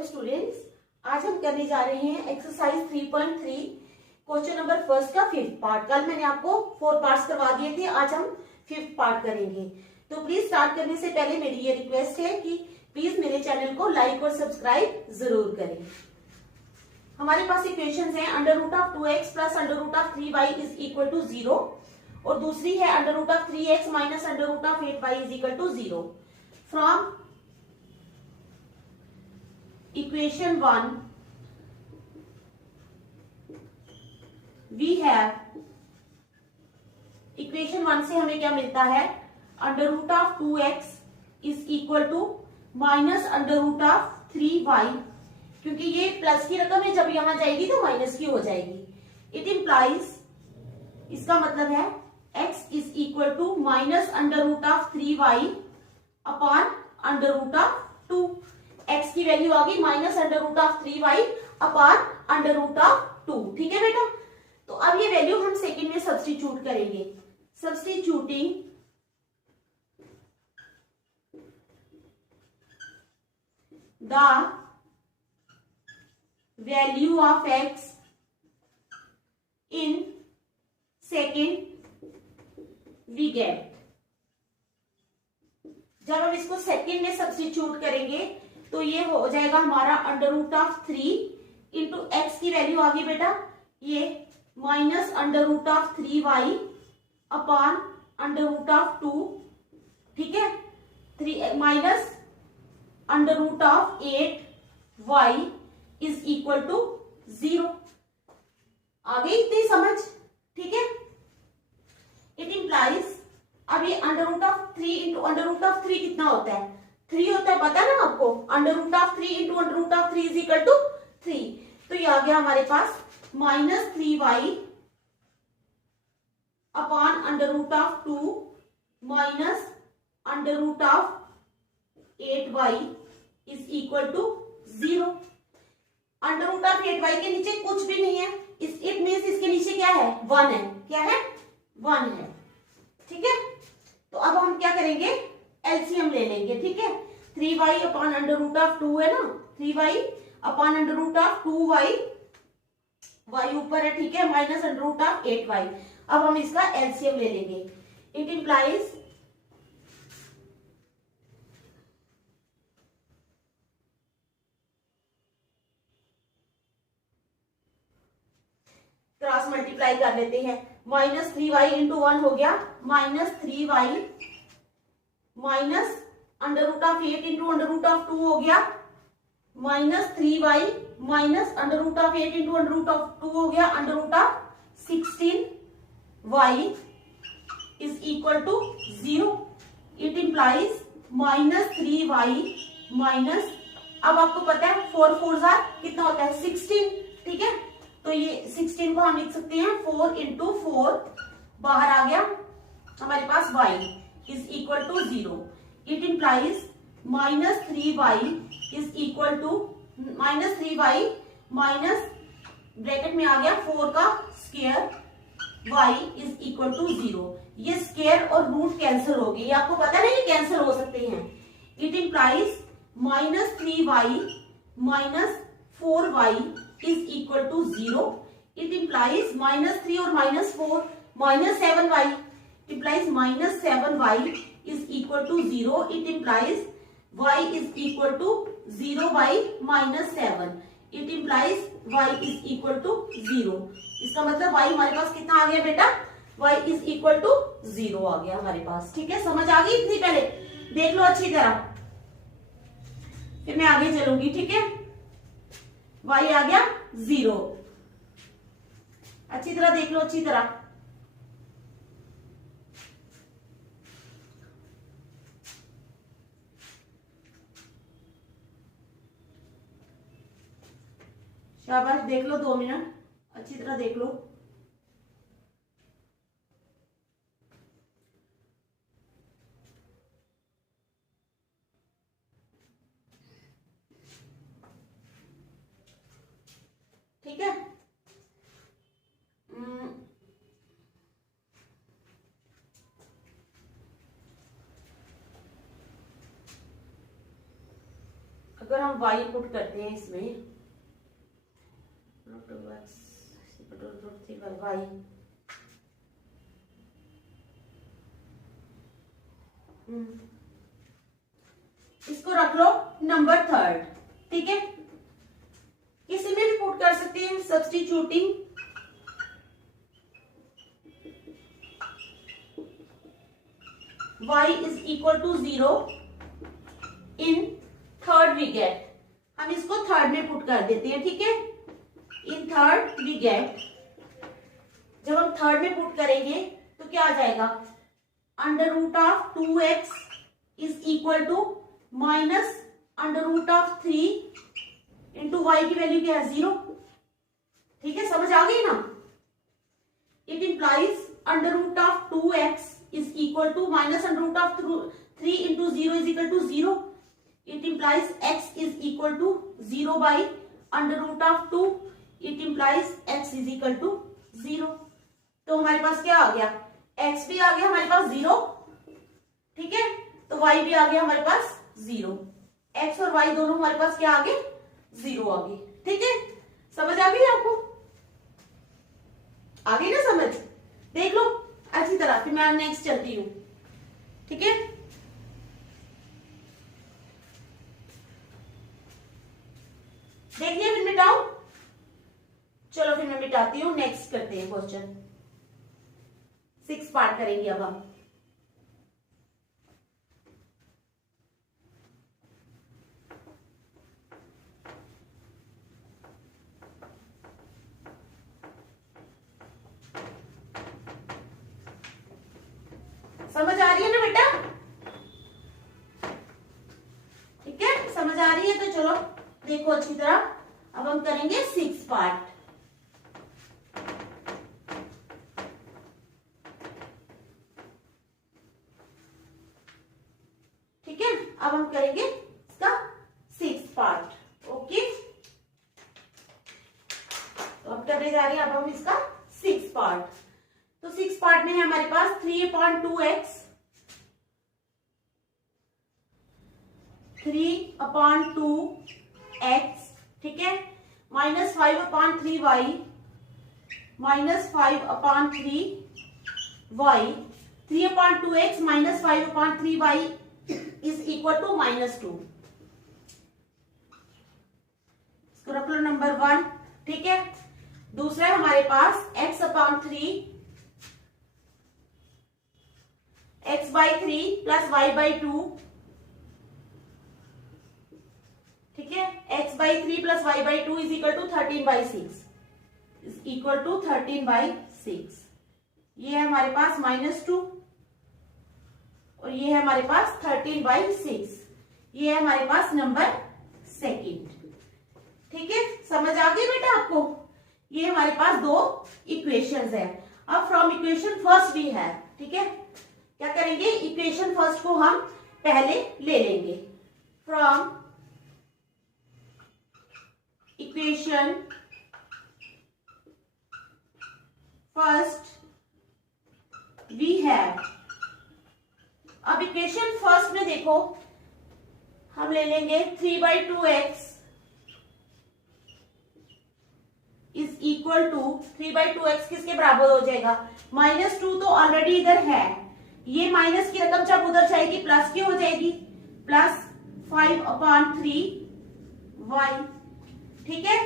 Hello students, आज हम करने जा रहे हैं एक्सरसाइज 3.3 क्वेश्चन नंबर फर्स्ट का 5th पार्ट। कल मैंने आपको 4 पार्ट्स करवा दिए थे, आज हम 5th पार्ट करेंगे। तो प्लीज स्टार्ट करने से पहले मेरी ये रिक्वेस्ट है कि प्लीज मेरे चैनल को लाइक और सब्सक्राइब जरूर करें। हमारे पास इक्वेशंस हैं √2x plus √3y is equal to 0 और दूसरी है √3x minus √8y is equal to 0। From equation 1 we have equation 1 से हमें क्या मिलता है √2x is equal to minus √3y, क्योंकि ये प्लस की रकम है, जब यहां जाएगी तो माइनस की हो जाएगी। इट इंप्लाइज, इसका मतलब है x is equal to minus √3y upon √2। x की वैल्यू आ गई माइनस √3y अपॉन √2। ठीक है बेटा, तो अब ये वैल्यू हम सेकंड में सब्स्टिट्यूट करेंगे। Substituting the value of x in second we get. जब हम इसको सेकंड में सब्स्टिट्यूट करेंगे तो ये हो जाएगा हमारा √3 इंटू एक्स की वैल्यू आ गई बेटा ये माइनस √3y अपॉन √2। ठीक है, 3 minus √8y is equal to 0। आ गई इतनी समझ? ठीक है, इट इंप्लाइज, अब ये √3 इंटू √3 कितना होता है? 3 होता है, पता ना आपको। √3 इंटू √3 इज इक्वल टू 3, तो ये आ गया हमारे पास minus 3y upon √2 minus √8y is equal to 0। √8y के नीचे कुछ भी नहीं है, इट मीन्स इसके नीचे क्या है? 1 है। क्या है? 1 है। ठीक है, तो अब हम क्या करेंगे? एलसीएम ले लेंगे। ठीक है, 3y अपॉन √2 है ना, 3y अपॉन √2y, y ऊपर है। ठीक है, माइनस √8y। अब हम इसका एलसीएम ले लेंगे। इट इंप्लाइज क्रॉस मल्टीप्लाई कर लेते हैं। माइनस 3y इंटू 1 हो गया माइनस 3y माइनस √8 इंटू √2 हो गया माइनस 3y माइनस √8 इंटू √2 हो गया √16y is equal to 0। It implies minus 3y minus, अब आपको पता है 4 4 कितना होता है? 16। ठीक है, तो ये 16 को हम लिख सकते हैं 4 इंटू 4, बाहर आ गया हमारे पास y is equal to 0। It implies minus 3y is equal to minus 3y minus bracket में आ गया 4 का square y is equal to 0। ये स्क्वायर और रूट कैंसिल हो गए, आपको पता नहीं ये कैंसिल हो सकते हैं। It implies minus 3y minus 4y is equal to 0। It implies minus 3 और minus 4 minus 7y implies minus 7y is equal to 0. It implies y is equal to 0 by minus 7. It implies y is equal to 0. इसका मतलब y हमारे पास कितना आ गया बेटा? y is equal to 0 आ गया हमारे पास। ठीक है, समझ आ गई इतनी? पहले देख लो अच्छी तरह, फिर मैं आगे चलूंगी। ठीक है, y आ गया 0, अच्छी तरह देख लो, अच्छी तरह। शाबाश, देख लो 2 मिनट, अच्छी तरह देख लो। ठीक है, अगर हम y पुट करते हैं इसमें y, इसको रख लो नंबर थर्ड, ठीक है। किसी में भी पुट कर सकते हैं substituting y is equal to 0 in third we get, हम इसको थर्ड में पुट कर देते हैं, ठीक है। इन थर्ड वी गेट, जब हम थर्ड में पुट करेंगे तो क्या आ जाएगा, under root of 2x is equal to minus under root of 3 into y की वैल्यू क्या है 0, ठीक है, समझ आ गई ना। It implies under root of 2x is equal to minus under root of 3 into 0 is equal to 0। It implies x is equal to 0 by under root of 2। It implies x is equal to 0। तो हमारे पास क्या आ गया, x भी आ गया हमारे पास 0, ठीक है, तो y भी आ गया हमारे पास 0। x और y दोनों हमारे पास क्या आ गए, 0 आ गए, ठीक है। समझ आ गई आपको, आ गई ना समझ, देख लो अच्छी तरह, फिर मैं नेक्स्ट चलती हूँ, ठीक है। देख लिया, फिर मिटाऊं, चलो फिर मैं मिटाती हूँ, नेक्स्ट करते हैं क्वेश्चन 6 पार्ट करेंगे अब हम। समझ आ रही है ना बेटा, ठीक है, समझ आ रही है तो चलो देखो अच्छी तरह। अब हम करेंगे 6 पार्ट, ठीक है। अब हम करेंगे इसका 6 पार्ट, ओके। तो अब करने जा रहे हैं अब हम इसका 6 पार्ट। तो 6 पार्ट में है हमारे पास 3/2x, 3/2x, ठीक है, minus 5/3y, minus 5/3y, 3/2x minus 5/3y is equal to -2। इसको रख लो नंबर 1, ठीक है। दूसरा है हमारे पास x/3, x/3 प्लस y/2, ठीक है, x/3 plus y/2 is equal to 13/6, is equal to 13/6। ये है हमारे पास -2 और ये है हमारे पास 13/6। ये है हमारे पास नंबर सेकंड, ठीक है। समझ आ गई बेटा आपको, ये हमारे पास 2 इक्वेशंस है। अब फ्रॉम इक्वेशन फर्स्ट भी है, ठीक है। क्या करेंगे, इक्वेशन फर्स्ट को हम पहले ले लेंगे। From equation first we have, अब इक्वेशन फर्स्ट में देखो हम ले लेंगे 3/2x is equal to 3/2x किसके बराबर हो जाएगा, -2 तो ऑलरेडी इधर है, ये माइनस की रकम जब उधर जाएगी प्लस की हो जाएगी, प्लस 5/3y, ठीक है।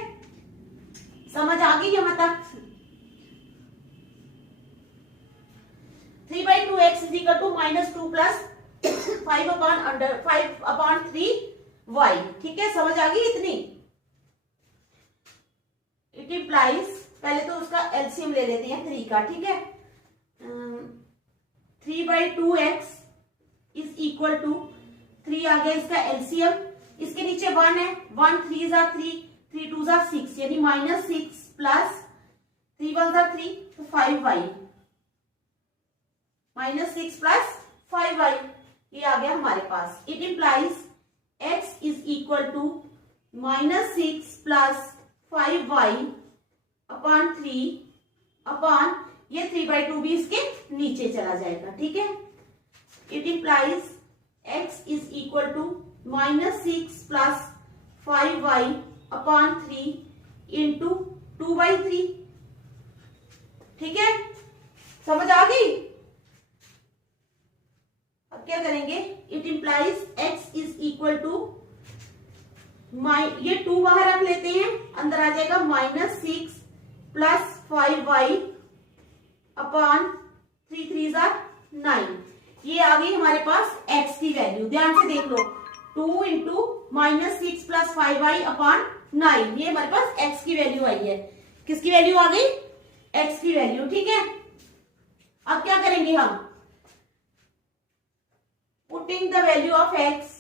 समझ आ गई यहां तक। 3/2x is equal to -2 plus 5/3y, ठीक है, समझ आ गई इतनी। इट इंप्लाइज, पहले तो उसका एलसीएम ले लेते हैं 3 का, ठीक है। 3/2x इज इक्वल टू 3 आ गया इसका एलसीएम, इसके नीचे 1 है, 1 3 जा 3, 3 2 जा 6, यानी -6 प्लस 3 1 जा 3, तो 5y, -6 प्लस 5y, ये आ गया हमारे पास। It implies x is equal to -6 plus 5y upon 3 upon ये 3/2 भी इसके नीचे चला जाएगा, ठीक है। It implies x is equal to -6 plus 5y/3 into 2/3। ठीक है, समझ आ गई। अब क्या करेंगे, it implies x is equal to, ये 2 बाहर रख लेते हैं, अंदर आ जाएगा -6 प्लस 5y/3 ये आ गई हमारे पास x की वैल्यू। ध्यान से देख लो, 2 इंटू -6 प्लस 5y/9, ये हमारे पास x की वैल्यू आई है। किसकी वैल्यू आ गई, x की वैल्यू। ठीक है, अब क्या करेंगे हम, putting the value of x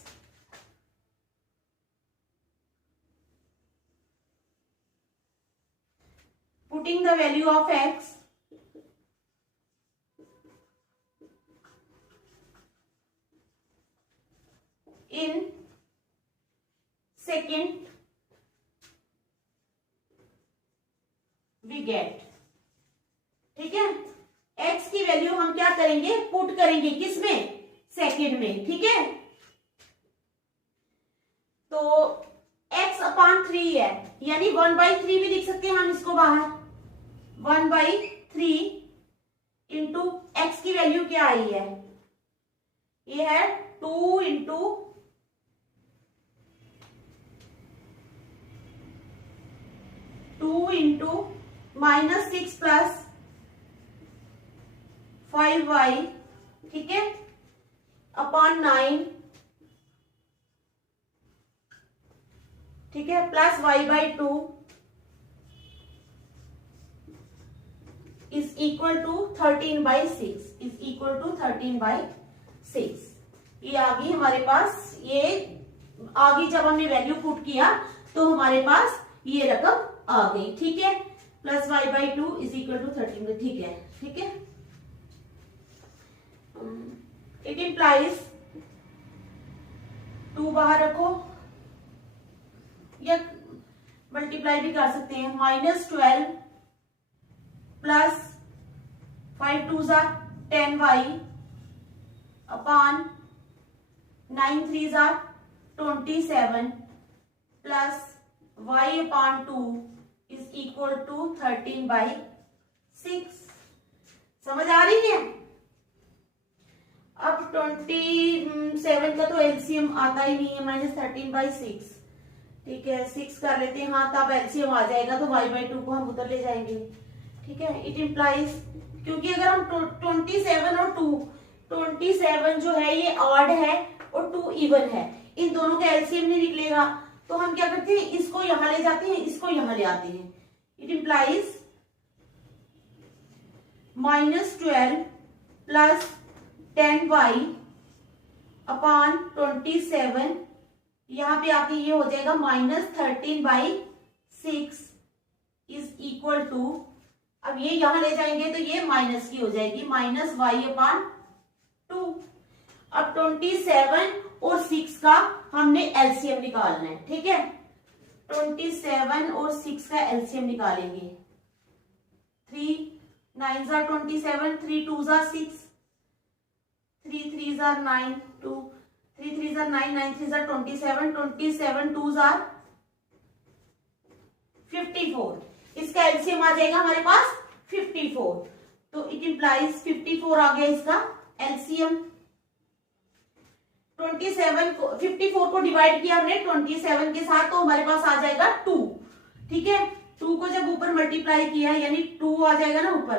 putting the value of x in second we get। ठीक है, x की वैल्यू हम क्या करेंगे, पुट करेंगे किसमें, सेकंड में। ठीक है, तो x/3 है, यानी 1/3 भी लिख सकते हैं हम इसको बाहर। 1/3 इंटू एक्स की वैल्यू क्या आई है, ये है 2 इंटू -6 प्लस 5y, ठीक है, /9, ठीक है, plus y/2 is equal to 13/6, is equal to 13/6। ये आ गई हमारे पास, ये आ गई। जब हमने वैल्यू पुट किया तो हमारे पास ये रकम आ गई। ठीक है, plus y/2 is equal to 13। ठीक है, ठीक है, इट इंप्लाइज, 2 बाहर रखो या मल्टीप्लाई भी कर सकते हैं, -12 plus 5 2 10y upon 9 3 27 plus y/2 is equal to 13/6। समझ आ रही है। अब 27 का तो एलसीएम आता ही नहीं है, -13/6। ठीक है, 6 कर लेते हैं, हाँ तब एलसीएम आ जाएगा, तो y/2 को हम उधर ले जाएंगे। ठीक है, इट इंप्लाइज, क्योंकि अगर हम 27 और 2, 27 जो है ये ऑड है और 2 इवन है, इन दोनों का एलसीएम नहीं निकलेगा, तो हम क्या करते हैं, इसको यहां ले जाते हैं, इसको यहां ले आते हैं। It implies -12 plus 10y upon 27, यहां पे आके ये हो जाएगा -13/6 इज इक्वल टू, अब ये यहां ले जाएंगे तो ये माइनस की हो जाएगी, -y/2। अब 27 और 6 का हमने एलसीएम निकालना है। ठीक है, 27 और 6 का एलसीएम निकालेंगे। 3 9 27, 3 2 6, 3 3 9 2, 3 3 9 9 3 27, 27 2 54। इसका एलसीएम आ जाएगा हमारे पास 54, तो इट इंप्लाइज 54 आ गया इसका एलसीएम। 54 को डिवाइड किया हमने 27 के साथ, तो हमारे पास आ जाएगा 2। ठीक है, 2 को जब ऊपर मल्टीप्लाई किया, यानी 2 आ जाएगा ना ऊपर,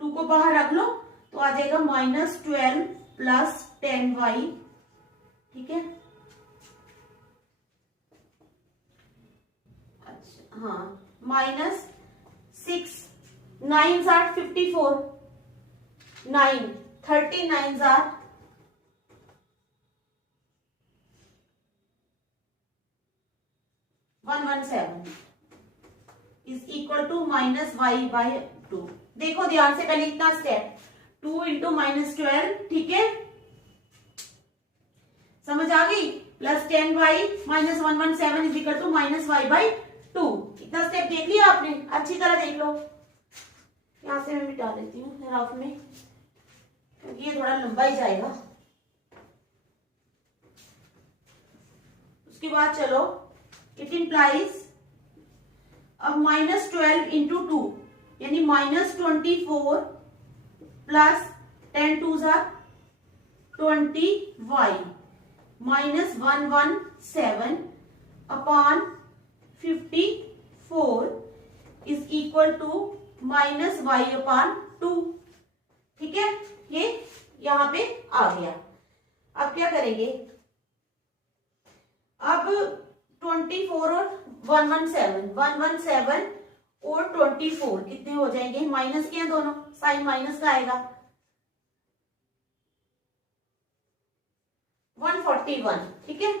2 को बाहर रख लो तो आ जाएगा -12 प्लस 10y। ठीक है, अच्छा हाँ, -6 9 54, 9 39 117 इज इक्वल टू -y/2। देखो ध्यान से, पहले इतना स्टेप, 2 इंटू -12, ठीक है, समझ आ गई, plus 10y -117 is equal to -y/2। इतना स्टेप देख लिया आपने, अच्छी तरह देख लो। यहां से मैं मिटा देती हूँ रफ में, क्योंकि ये थोड़ा लंबा ही जाएगा। उसके बाद चलो इट इम्प्लाइज अब -12 इंटू 2 यानी -24 प्लस 10 2 जार 20y -117 upon 54 is equal to -y upon 2। ठीक है, ये यहां पे आ गया। अब क्या करेंगे, अब 24 और 117 और 24 कितने हो जाएंगे, माइनस के हैं दोनों, साइन माइनस का आएगा 141। ठीक है,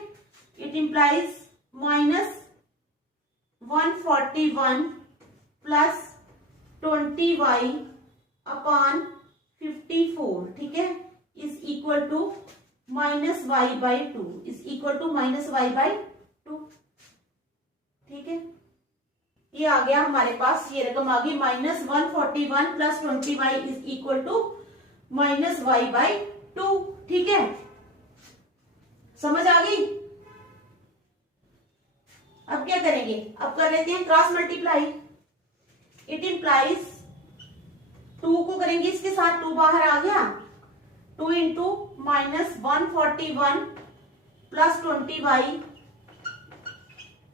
it implies -141 plus 20y upon 54। ठीक है, is equal to -y/2 is equal to -y/2। ठीक है, ये आ गया हमारे पास, ये रकम आ गई -141 plus 20y is equal to -y/2। ठीक है, समझ आ गई। अब क्या करेंगे, अब कर लेते हैं क्रॉस मल्टीप्लाई। इट इंप्लाइज 2 को करेंगे इसके साथ, 2 बाहर आ गया, 2 इंटू -141 प्लस 20y।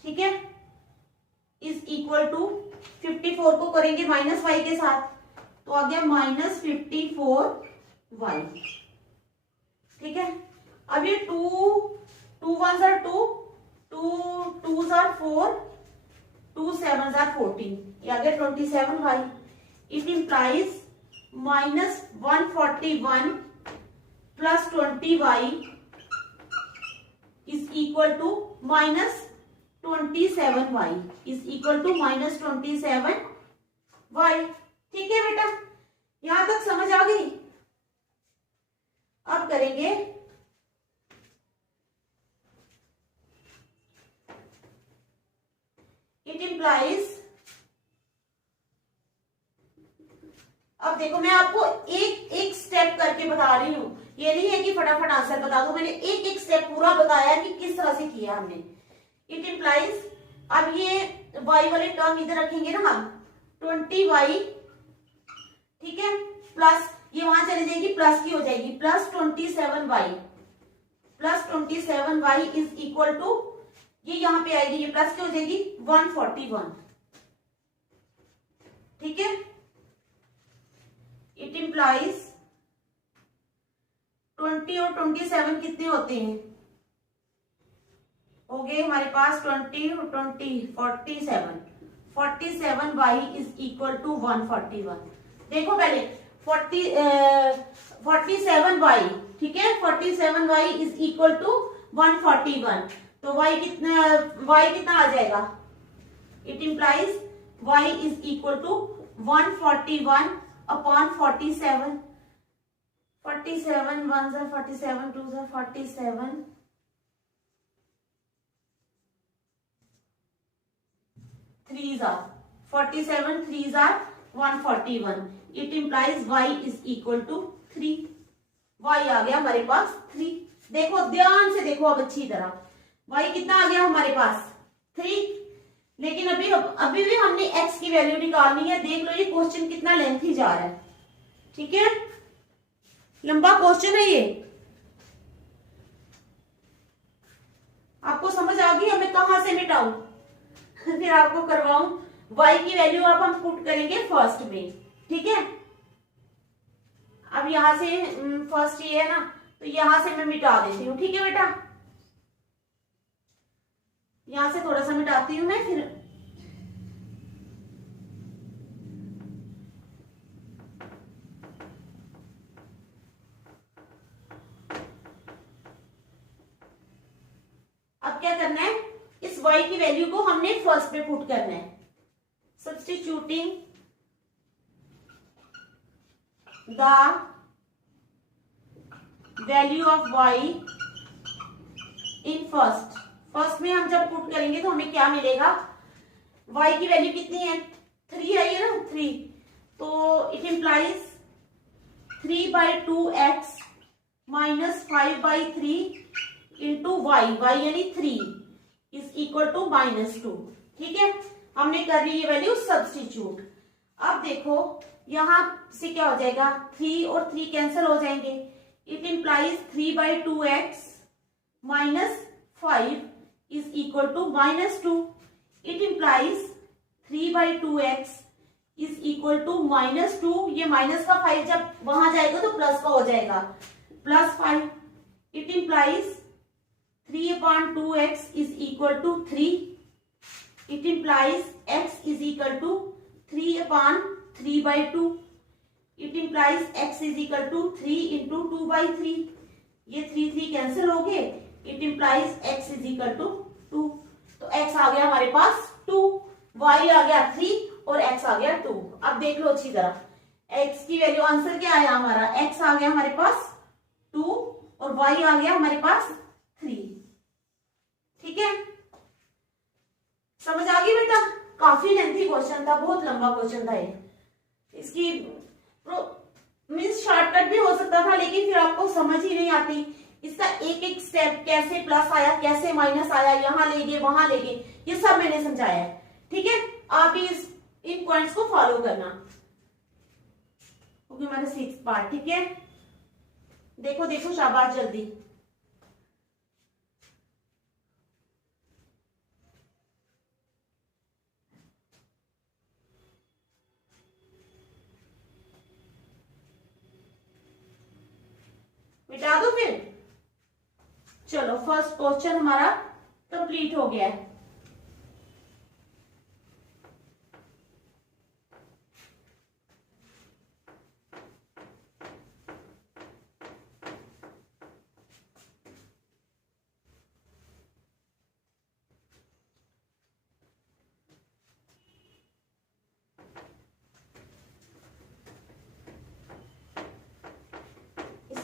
ठीक है, इज इक्वल टू 54 को करेंगे -y के साथ, तो आ गया -54y। ठीक है, अब ये 2 1 जार 2, 2 जार 4, 2 7 जार 14, ये आ गया 27y। It implies -141 plus 20y is equal to -27y is equal to -27y। ठीक है बेटा, यहां तक समझ आ गई। अब करेंगे इट इंप्लाइज, अब देखो मैं आपको एक एक स्टेप करके बता रही हूं, ये नहीं है कि फटाफट आंसर बता दो, मैंने एक एक स्टेप पूरा बताया कि किस तरह से किया हमने। इट इंप्लाइज, अब ये y वाले टर्म इधर रखेंगे ना हम, 20y। ठीक है, प्लस ये वहां चली जाएगी, प्लस की हो जाएगी, plus 27y is equal to, ये यहां पे आएगी, ये प्लस की हो जाएगी 141। ठीक है, इट इंप्लाइज 20 और 27 कितने होते हैं, हो गए हमारे पास 20 और 20 47y इज इक्वल टू 141। देखो पहले 47y, ठीक है, 47y इज इक्वल टू 141, तो y कितना आ जाएगा, it implies y is equal to 141 upon 47, 47 1 ज़ा 47 2 ज़ा 47, 3 ज़ा 47 3 ज़ा 141। It implies y is equal to 3। y आ गया हमारे पास 3। देखो ध्यान से देखो अब अच्छी तरह, y कितना आ गया हमारे पास 3, लेकिन अभी भी हमने x की वैल्यू निकालनी है। देख लो ये क्वेश्चन कितना लेंथी जा रहा है। ठीक है, लंबा क्वेश्चन है ये, आपको समझ आ गई। हमें कहां से मिटाऊं फिर आपको करवाऊं, y की वैल्यू अब हम पुट करेंगे फर्स्ट में। ठीक है, अब यहां से फर्स्ट ये है ना, तो यहां से मैं मिटा देती हूँ। ठीक है बेटा, यहां से थोड़ा सा मिटाती हूं मैं, फिर अब क्या करना है, इस y की वैल्यू को हमने फर्स्ट पे पुट करना है। Substituting the value of y in first में हम जब पुट करेंगे तो हमें क्या मिलेगा, y की वैल्यू कितनी है 3 आई है ना, 3, तो it implies 3/2x minus 5/3 into y यानी 3 इज इक्वल टू -2। ठीक है, हमने कर ली ये वैल्यू सब्स्टिट्यूट। अब देखो यहां से क्या हो जाएगा, 3 और 3 कैंसिल हो जाएंगे। It implies 3/2x -5 is equal to -2। It implies 3/2x is equal to -2। ये माइनस का 5 जब वहां जाएगा तो प्लस का हो जाएगा, +5। It implies 3/2x is equal to 3। It implies x is equal to 3/3/2। It implies x is equal to 3 × 2/3। ये 3 कैंसिल हो गए। It implies x is equal to 2। तो x आ गया हमारे पास 2, y आ गया 3 और x आ गया 2। अब देख लो अच्छी तरह, x की वैल्यू, आंसर क्या आया हमारा, x आ गया हमारे पास 2 और y आ गया हमारे पास 3। ठीक है, समझ आ गई बेटा? काफी लेंथी क्वेश्चन था, बहुत लंबा क्वेश्चन था ये। इसकी मीन्स शॉर्टकट भी हो सकता था, लेकिन फिर आपको समझ ही नहीं आती। इसका एक एक स्टेप, कैसे प्लस आया, कैसे माइनस आया, यहाँ ले गए वहां ले गए, ये सब मैंने समझाया है। ठीक है, आप भी इन पॉइंट्स को फॉलो करना। ओके, हमारा 6th पार्ट। ठीक है, देखो देखो, शाबाश, जल्दी। मिटा दो फिर। चलो, फर्स्ट क्वेश्चन हमारा कंप्लीट हो गया है।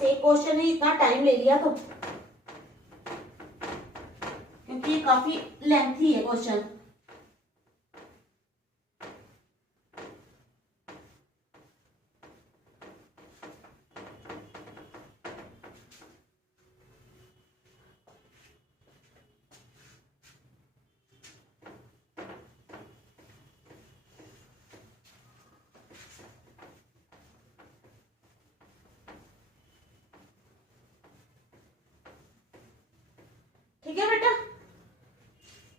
एक क्वेश्चन ने इतना टाइम ले लिया तो, क्योंकि ये काफी लेंथी है क्वेश्चन। ठीक है बेटा,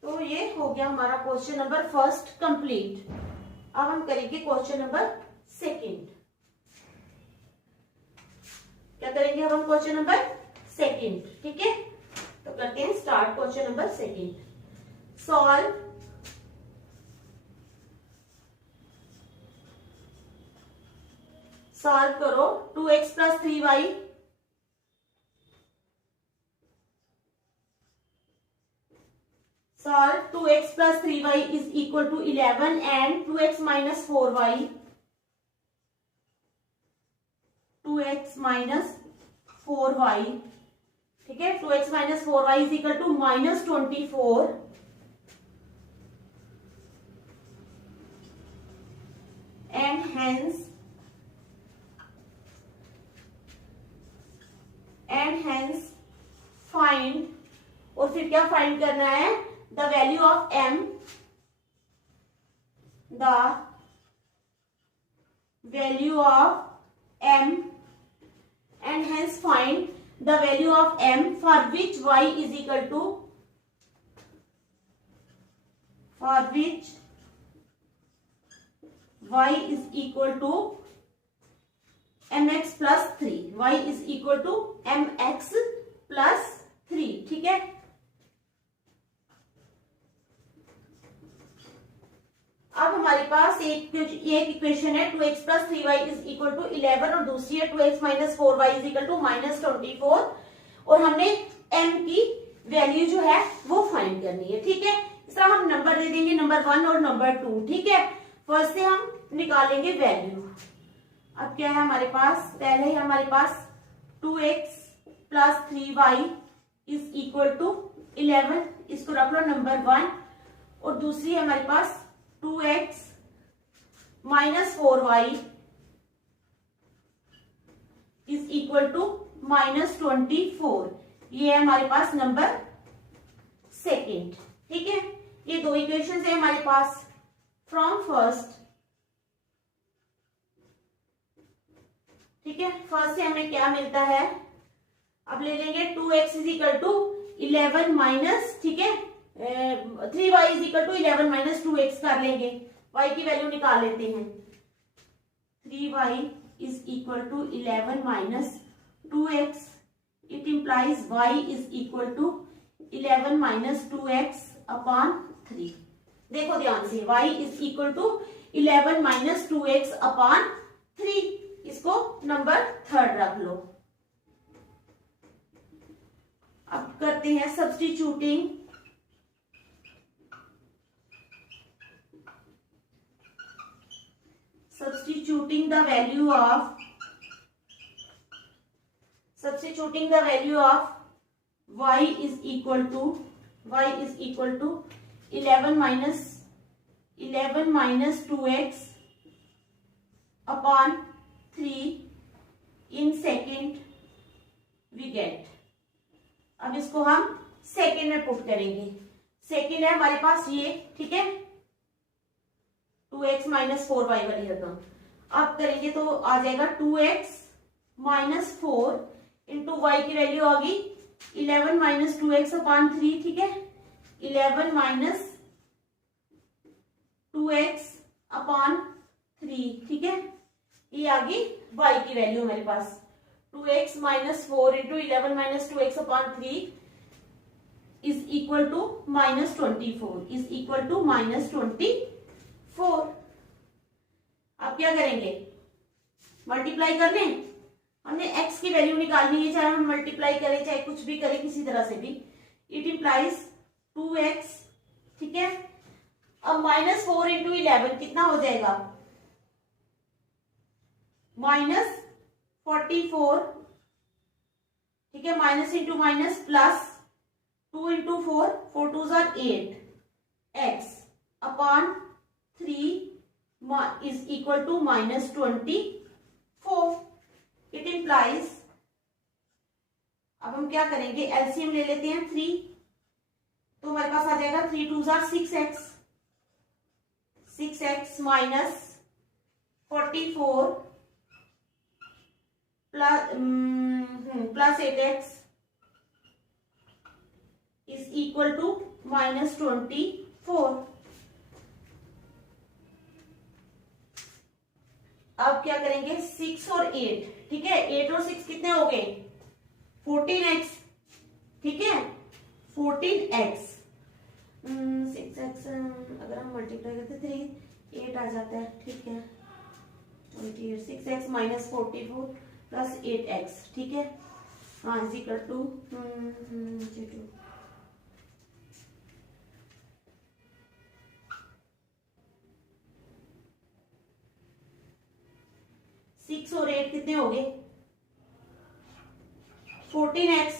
तो ये हो गया हमारा क्वेश्चन नंबर फर्स्ट कंप्लीट। अब हम करेंगे क्वेश्चन नंबर सेकंड। क्या करेंगे अब हम? Question number second. ठीक है, तो करते हैं start question number second. Solve करो 2x + 3y Solve 2x + 3y is equal to 11 and 2x - 4y. 2x - 4y, ठीक है, 2x - 4y is equal to -24 and hence find, और फिर क्या फाइंड करना है? The value of m, the value of m, and hence find the value of m for which y is equal to, for which y is equal to mx + 3, y is equal to mx + 3। ठीक है, अब हमारे पास एक equation है 2x + 3y is equal to 11 और दूसरी है 2x - 4y is equal to -24, और हमने m की वैल्यू जो है वो फाइंड करनी है। ठीक है, इस तरह हम नंबर दे देंगे, नंबर 1 और नंबर 2। ठीक है, फर्स्ट से हम निकालेंगे वैल्यू। अब क्या है हमारे पास? पहले ही हमारे पास 2x + 3y is equal to 11, इसको रख लो नंबर 1, और दूसरी है हमारे पास 2x - 4y is equal to -24। ये है हमारे पास नंबर सेकेंड। ठीक है, ये दो इक्वेशंस है हमारे पास फ्रॉम फर्स्ट। ठीक है, फर्स्ट से हमें क्या मिलता है, अब ले लेंगे 2x is equal to 11 minus, ठीक है 3y is equal to 11 minus 2x कर लेंगे, y की वैल्यू निकाल लेते हैं। 3y is equal to 11 minus 2x, it implies y is equal to 11 minus 2x upon 3। देखो ध्यान से, y is equal to 11 minus 2x upon 3, इसको नंबर थर्ड रख लो। अब करते हैं substituting. Substituting the value of y is equal to 11 minus 2x upon 3 in second we get। अब इसको हम सेकेंड में पुट करेंगे। सेकेंड है हमारे पास ये, ठीक है 2x माइनस 4y वाली रकम। अब करेंगे तो आ जाएगा 2x माइनस 4 इंटू वाई की वैल्यू आ गई 11 माइनस 2x अपॉन 3, ठीक है 11 माइनस 2x अपॉन 3, ठीक है ये आ गई y की वैल्यू हमारे पास 2x minus 4 into 11 minus 2x upon 3 is equal to minus 24। अब क्या करेंगे, मल्टीप्लाई कर लें, हमने x की वैल्यू निकालनी है, चाहे हम मल्टीप्लाई करें चाहे कुछ भी करें किसी तरह से भी। इट इम्प्लाइज 2x, ठीक है अब माइनस 4 इंटू 11 कितना हो जाएगा, माइनस 44, ठीक है minus into minus plus 2 into 4, 4 2 jar 8 x upon 3 is equal to minus 24। It implies, अब हम क्या करेंगे एलसीएम ले लेते हैं 3, तो हमारे पास आ जाएगा 3 2 जार 6x minus 44 plus 8x is equal to minus 24। अब क्या करेंगे 6 और 8, ठीक है 8 और 6 कितने हो गए 14x, ठीक है 14x 6x अगर हम मल्टीप्लाई करते 3 8 आ जाता है, ठीक है 28 6x माइनस 44 प्लस 8x, ठीक है हाँ इज इक्वल टू 6 और 8 कितने हो गए 14x,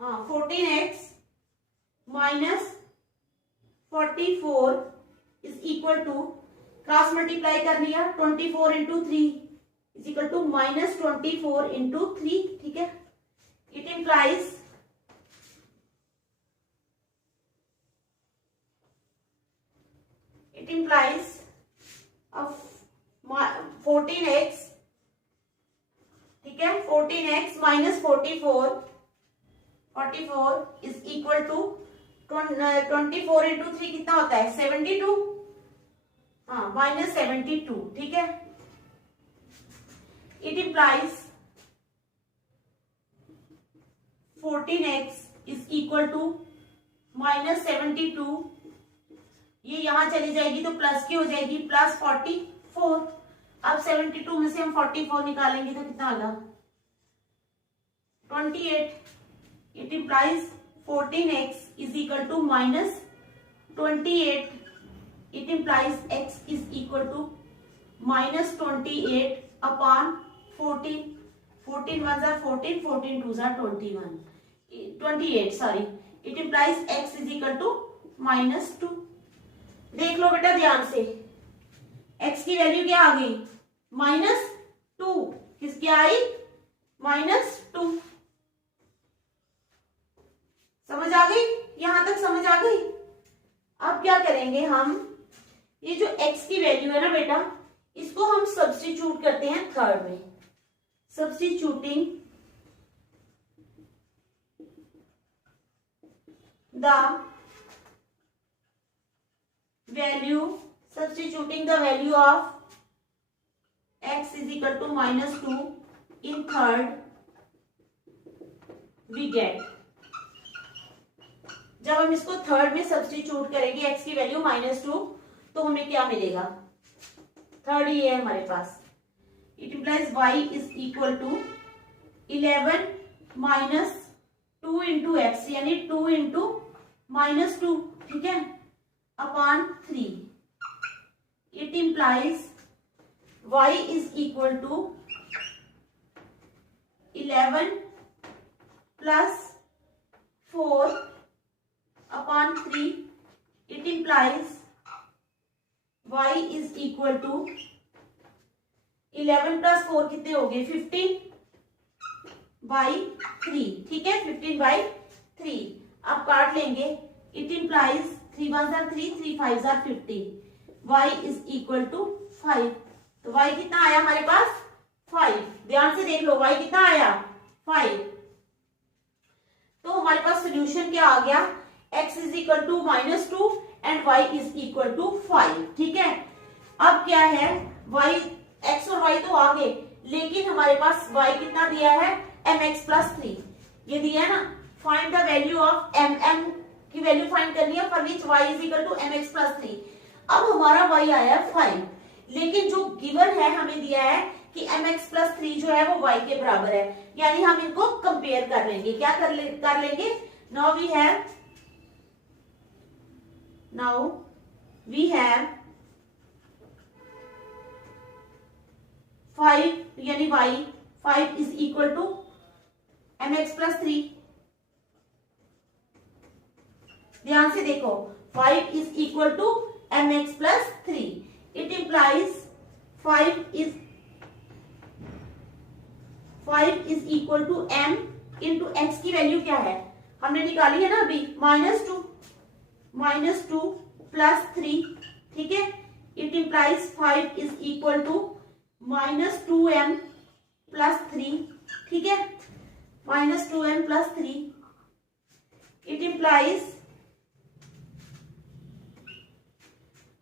हाँ 14x minus 44 is equal to cross multiply कर लिया 24 into 3 is equal to minus 24 into 3, ठीक है इट इम्प्लाइज अब 14x, ठीक है 14x minus 44 is equal to 24 into 3 कितना होता है 72, हाँ माइनस 72, ठीक है it implies 14x is equal to minus 72, ये यहां चली जाएगी तो प्लस की हो जाएगी प्लस 44। अब 72 में से हम 44 निकालेंगे तो कितना आएगा 28। It implies 14x is equal to minus 28। It implies x is equal to minus 28 upon 14। 14 1 जार 14, 14 2 जार 28 sorry. It implies x is equal to minus 2। देख लो बेटा ध्यान से, x की वैल्यू क्या आ गई माइनस 2, किसकी आई माइनस 2। समझ आ गई? यहां तक समझ आ गई? अब क्या करेंगे हम, ये जो x की वैल्यू है ना बेटा, इसको हम सब्स्टिट्यूट करते हैं थर्ड में। Substituting the value of x is equal to -2 in third we get, जब हम इसको थर्ड में सब्स्टिट्यूट करेंगे x की वैल्यू -2, तो हमें क्या मिलेगा? थर्ड ये है हमारे पास। It implies y is equal to 11 minus 2 into x, यानी 2 इंटू -2, ठीक है, upon 3। It implies y is equal to 11 plus 4 upon 3। It implies y is equal to 11 plus 4 कितने हो गए? 15/3, ठीक है, 15/3। अब काट लेंगे। It implies 3 1 3 3 5 15, y is equal to 5। तो y कितना आया हमारे पास? 5। ध्यान से देख लो, y कितना आया? 5। तो हमारे पास सोल्यूशन क्या आ गया? x is equal to -2 and y is equal to 5, ठीक है। अब क्या है, y, x और y तो आ गए, लेकिन हमारे पास y कितना दिया है? mx प्लस 3, ये दिया है ना। Find the value of m की वैल्यू फाइंड करनी है, for which y is equal to mx plus 3। अब हमारा y आया 5, लेकिन जो गिवन है हमें दिया है कि mx प्लस 3 जो है वो y के बराबर है, यानी हम इनको कंपेयर कर लेंगे। क्या कर लेंगे? नाउ वी हैव 5, यानी y 5 is equal to mx plus 3। ध्यान से देखो, 5 is equal to mx plus 3। It implies 5 is equal to m into x की वैल्यू क्या है? हमने निकाली है ना अभी, -2 प्लस 3, ठीक है। It implies 5 is equal to -2m plus 3, ठीक है, -2m प्लस 3। इट इंप्लाइज,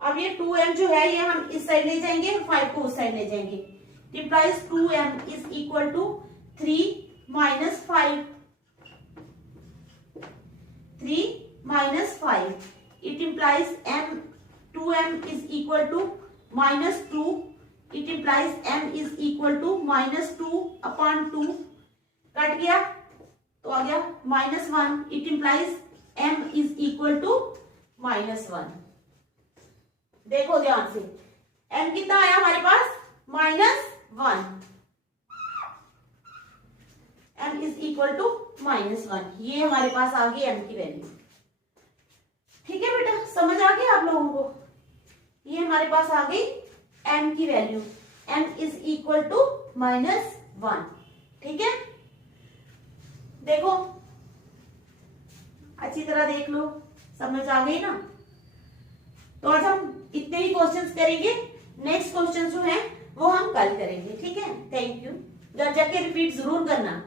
अब ये 2m जो है ये हम इस साइड ले जाएंगे, 5 को उस साइड ले जाएंगे। It implies 2m is equal to 3 minus 5, 3 minus 5। It implies 2m is equal to -2। It implies m is equal to -2 upon 2, cut गया तो आ गया -1। It implies m is equal to -1। देखो ध्यान से, m कितना आया हमारे पास? -1। m इज इक्वल टू -1, ये हमारे पास आ गई m की वैल्यू। ठीक है बेटा, समझ आ गया आप लोगों को? ये हमारे पास आ गई m की value, m is equal to -1, ठीक है। देखो अच्छी तरह देख लो, समझ आ गई ना? तो आज हम इतने ही क्वेश्चंस करेंगे, नेक्स्ट क्वेश्चन जो है वो हम कल करेंगे, ठीक है। Thank you. घर जाके रिपीट जरूर करना।